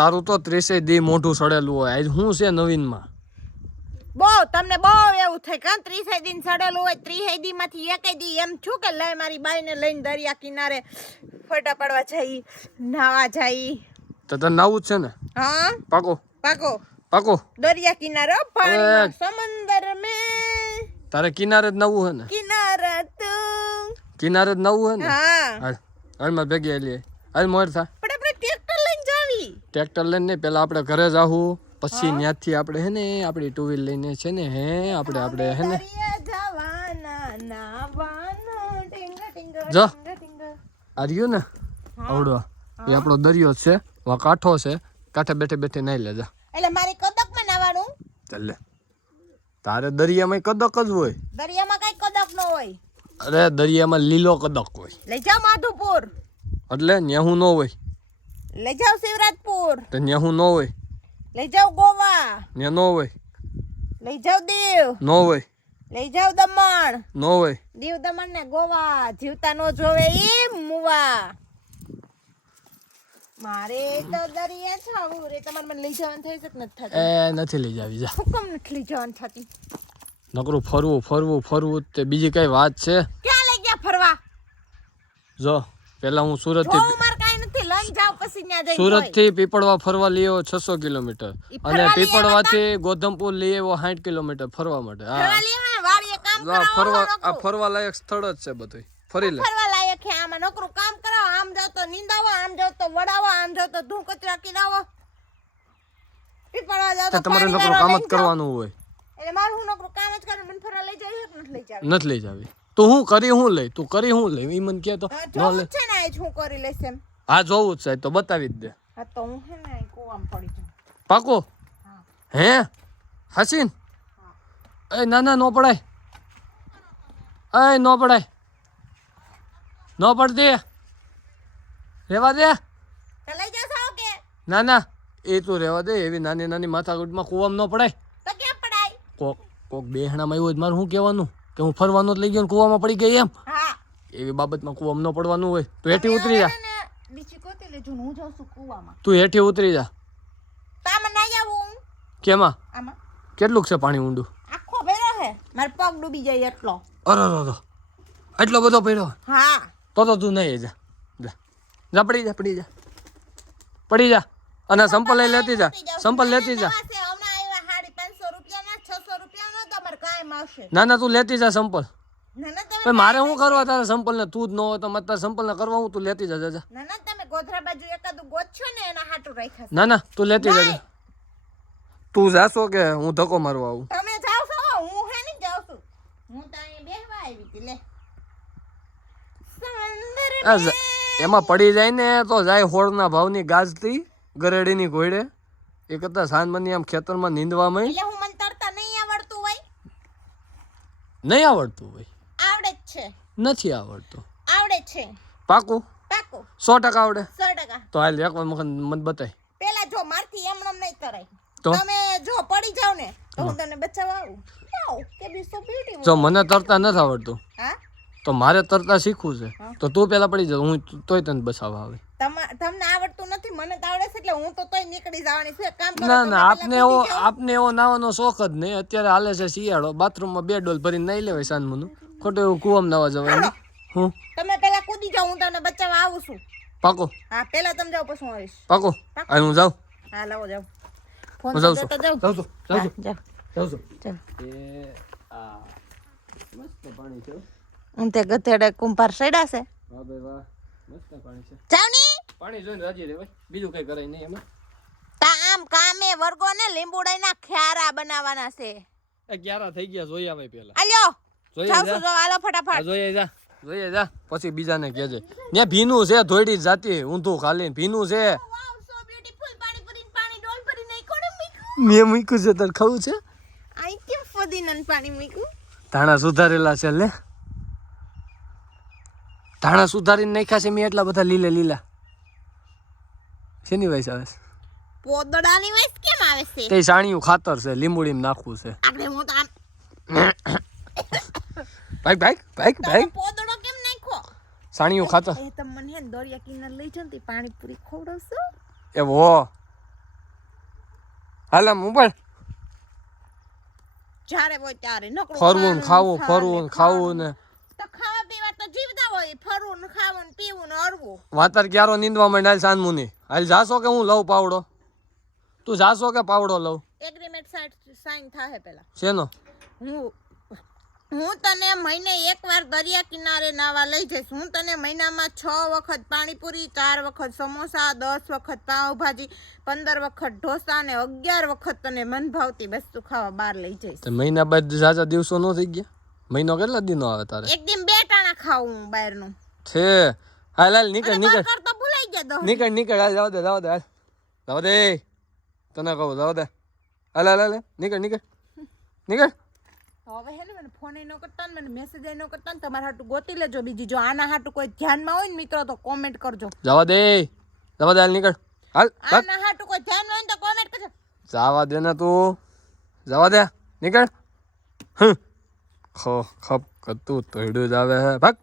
તારું તો 30 દી મોઢું સડેલું હોય. આજ શું છે નવીનમાં? બહુ તમને બહુ એવું થાય કે 30 દિન સડેલું હોય. 30 દી માંથી એક દી એમ છું કે લઈ મારી બાઈને લઈને દરિયા કિનારે ફોટા પાડવા જઈ, નાવા જઈ. તો તને નાવું જ છે ને? હા પાકો પાકો પાકો. દરિયા કિનારે પાણીમાં સમંદર મે તારે કિનારે જ નાવું હે ને? કિનારા તું કિનારે જ નાવું હે ને? હા હાલ હાલ માં ભેગી આલી હાલ મોર થા. પણ આપણે ટ્રેક્ટર લઈને જાવી. ટ્રેક્ટર લઈને પેલા આપણે ઘરે જાવું, પછી ત્યાંથી આપણે હે ને આપણી ટુ વ્હીલ લઈને છે ને આપણે હે ને જવાના નાવાનો ટીંગ ટીંગ જો ટીંગ. આ રહ્યું ને આવડો એ આપણો દરિયો છે, વા કાંઠો છે, કાંઠે બેઠે બેઠે નાઈ લેજા. એટલે મારી કદકમાં નાવાનું. ચાલ લે, તારે દરિયામાં કદક જ હોય. દરિયામાં કઈ કદક ન હોય. અરે દરિયામાં લીલો કદક હોય. લઈ જાવ માધુપુર. એટલે ન્યાહું ન હોય. લઈ જાવ શિવરાજપુર. તો ન્યાહું ન હોય. લઈ જાવ ગોવા. ન્યા ન હોય. લઈ જાવ દીવ. ન હોય. લઈ જાવ દમણ. ન હોય. દીવ દમણ ને ગોવા જીવતા નો જોવે એમ મુવા. મારે તો દરિયા છાવું રે. તમારે મને લઈ જવાનું થઈ શકે નથી થતું? એ નથી લઈ જાવી જા. હુકમ નથી લઈ જવાનું થતી. નકરું ફરવું તે બીજી કઈ વાત છે? ક્યાં લઈ ગયા ફરવા? જો પેલા હું સુરત જો માર કાઈ નથી લઈ જાવ પછી ન્યા જઈ. સુરત થી પીપળવા ફરવા લઈ આવ્યો 600 કિલોમીટર અને પીપળવા થી ગોધમપુર લઈ આવ્યો 60 કિલોમીટર ફરવા માટે. ફરવા લેવા વાડીએ કામ કરાવો. ફરવા લાયક સ્થળ જ છે બધું. ફરી લે. ફરવા લાયક છે આમાં. નકરું કામ કરાવો. આમ જાવ તો નીંદાવો, આમ જાવ તો વડાવો, આમ જાવ તો ધૂ કચરા કીનાવો. પીપળવા જાવ તો તમારે નકરું કામ જ કરવાનું હોય. એટલે મારું હું નકરું કામ જ કરું. મને ફરવા લઈ જાય કે નથી લઈ જાવ? નથી લઈ જાવી. તું હું કરી હું લઈ? તું કરી હું લઈ? ઈ મને કે તો જો છે ને આજ હું કરી લઈશ એમ. હા જોવું જ છે તો બતાવી જ દે. હા તો હું હે ને કુવામાં પડી જાઉં. પાકો? હે હસીન? એ ના નો પડાય. એ નો પડાય. નો પડતી. રેવા દે. તો લઈ જાવ કે? ના એ તું રેવા દે. એવી નાની માથાકૂટમાં કુવામાં ન પડાય. તો કેમ પડાય? કોક બેહણામાં આવ્યું હોય મારે શું કહેવાનું કે હું ફરવાનો જ લઈ ગયો ને કુવામાં પડી ગઈ એમ? હા એવી બાબતમાં કુવામાં ન પડવાનું હોય. તું હેઠી ઉતરી જા. નીચે કોતે લેજો હું જાઉં છું કુવામાં. તું હેઠી ઉતરી જા. તામાં ના આવું. કેમાં? આમાં કેટલું છે પાણી ઊંડું? આખો ભેરો હે. માર પગ ડૂબી જાય એટલો. અરે એટલો બધો પડ્યો? હા તો તું નહીં જા પડી જા અને સંપલ લઈ લેતી જા. સંપલ લેતી જા. ના તું લેતી જા સંપલ. મારે શું કરવા તારે સંપલ ને? તું જ ન હોય તો મારે તારે સંપલ ને કરવા હું? તું લેતી જા. તમે ગોધરા બાજુ એકાદું ગોતશો ને એના હાટું રાખ્યા. ના તું લેતી જા. તું જાશો કે હું ધક્કો મારવા આવું? તમે જાવ છો, હું હે નહીં જાઉં છું. હું તો અહીં બેહવા આવી હતી લે. એમાં પડી જાય ને તો જાય હોળના ભાવની ગાજતી ગરેડીની ઘોડે. એ કરતા સાંજની આમ ખેતરમાં નીંદવામાં એટલે હું મને તરતા નહીં આવડતું હોય. નહીં આવડતું હોય? આવડે જ છે. નથી આવડતું? આવડે છે. પાકું? પાકું 100% આવડે? 100%. તો હાલ એક વાર મને બતાય. પેલા જો મારથી એમનેમ નહીં તરાય. તો તમે જો પડી જાવ ને તો હું તમને બચાવવા આવું. કે બી સો બ્યુટીફુલ. જો મને તરતા નથી આવડતું હા તો મારે તરતા શીખવું છે. તો તું પેલા પડી જા, હું તોય તને બચાવવા આવે. તમને આવડતું નથી, મને તો આવડે છે એટલે હું તો તોય નીકળી જવાની છું. એક કામ કરો. ના આપને એવો નાવાનો શોખ જ નહીં. અત્યારે હાલે છે શિયાળો, બાથરૂમમાં 2 ડોલ ભરીને નાઈ લેવાય સાંજનું. ખોટું એવું કુવામાં નાવા જવાય. હું તમે પેલા કૂદી જાવ, હું તમને બચાવવા આવું છું. પાકો? હા પેલા તમે જાવ પછી હું આવીશ. પાકો? હાલ હું જાઉં. હા લાવો જાવ. હું ફોન જાઉં તો છું. જાવ. જાઉં છું. ચાલ એ આ મસ્ત પાણી છે. હું તે ગધેડે કુંભાર સડ્યા છે. વાહ ભાઈ વાહ, મસ્ત પાણી છે. ચાવની પાણી જોઈને રાજી રે ભાઈ, બીજું કઈ કરાય નહીં એમાં. તા આમ કામે વર્ગો ને લીંબુડાઈના ખ્યારા બનાવવાના છે. એ ક્યારા થઈ ગયા જોઈ આવે પેલા. આલ્યો જોઈએ જાવ જા. છું જો હાલો ફટાફટ. જોઈએ જા પછી બીજાને કહેજે. ને ભીનું છે, ધોઈડી જ જાતી ઊંધું ખાલી ભીનું છે. વાવ સો બ્યુટીફુલ. પાણી ભરીને પાણી ડોલ ભરી નહીં કોણે મૂક્યું? મેં મૂક્યું છે, તારે ખાવું છે? આઈ કેમ ફદીનાનું પાણી મૂક્યું? ધાણા સુધારેલા છે લે. ધાણા સુધારીને નાખ્યા છે મેં એટલા બધા લીલા. શેની વાઈસ આવે છે? પોદડાની વાઈસ કેમ આવે છે? તે સાણિયું ખાતર છે, લીંબુડીમાં નાખવું છે. આગળ હું તો આમ ભાઈ પોદડો કેમ નાખ્યો? સાણિયું ખાતર. એ તમને હે દરિયા કિનારે લઈ જાવ ને પાણી પૂરી ખવડાવશો? એવો હાલ આમ ઉપર જ્યારે હોય ત્યારે નકરું ફરવું ને ખાવું ખાવાનું, ફરવું ને ખાવું ને તો ખાવા પીવા તો જીવતા હોય, ફરવું ને ખાવું ને પીવું ને હરવું. વાતર ક્યારો નીંદવા માંડ હાલ સાનમુની હાલ જાશો કે હું લઉં પાવડો તું જાશો કે પાવડો લઉં એગ્રીમેન્ટ સાઈન થાહે પેલા. શેનો હું તને મહિને એકવાર દરિયા કિનારે નાવા લઈ જઈશ. હું તને મહિનામાં 6 વખત પાણીપુરી, 4 વખત સમોસા, 10 વખત પાવભાજી, 15 વખત ઢોસા ને 11 વખત તને મન ભાવતી વસ્તુ ખાવા બહાર લઈ જઈશ. તો મહિના બાદ જાજા દિવસો નો થઈ ગયા મહિનો કેટલા દિનો આવે તારે એક દિન 2 ટાણા ખાવું હું બહારનું. છે હાલ હાલ નીકળ અને નીકળ બર્ગર તો ભૂલાઈ ગયા દો. નીકળ નીકળ હાલ જવા દે જવા દે હાલ જવા દે તને કહું જવા દે હાલ હાલ હાલ નીકળ નીકળ નીકળ. હવે હે ને મને ફોન ન કરતા ને મને મેસેજ ન કરતા ને તમારા હાટુ ગોતી લેજો બીજી. જો આના હાટુ કોઈ ધ્યાનમાં હોય ને મિત્રો તો કોમેન્ટ કરજો. જવા દે હાલ નીકળ હાલ આના હાટુ કોઈ ધ્યાનમાં હોય ને તો કોમેન્ટ કરજો. જવા દે ને તું જવા દે નીકળ ખપ કરતું તોડ્યું જ આવે હે ભાગ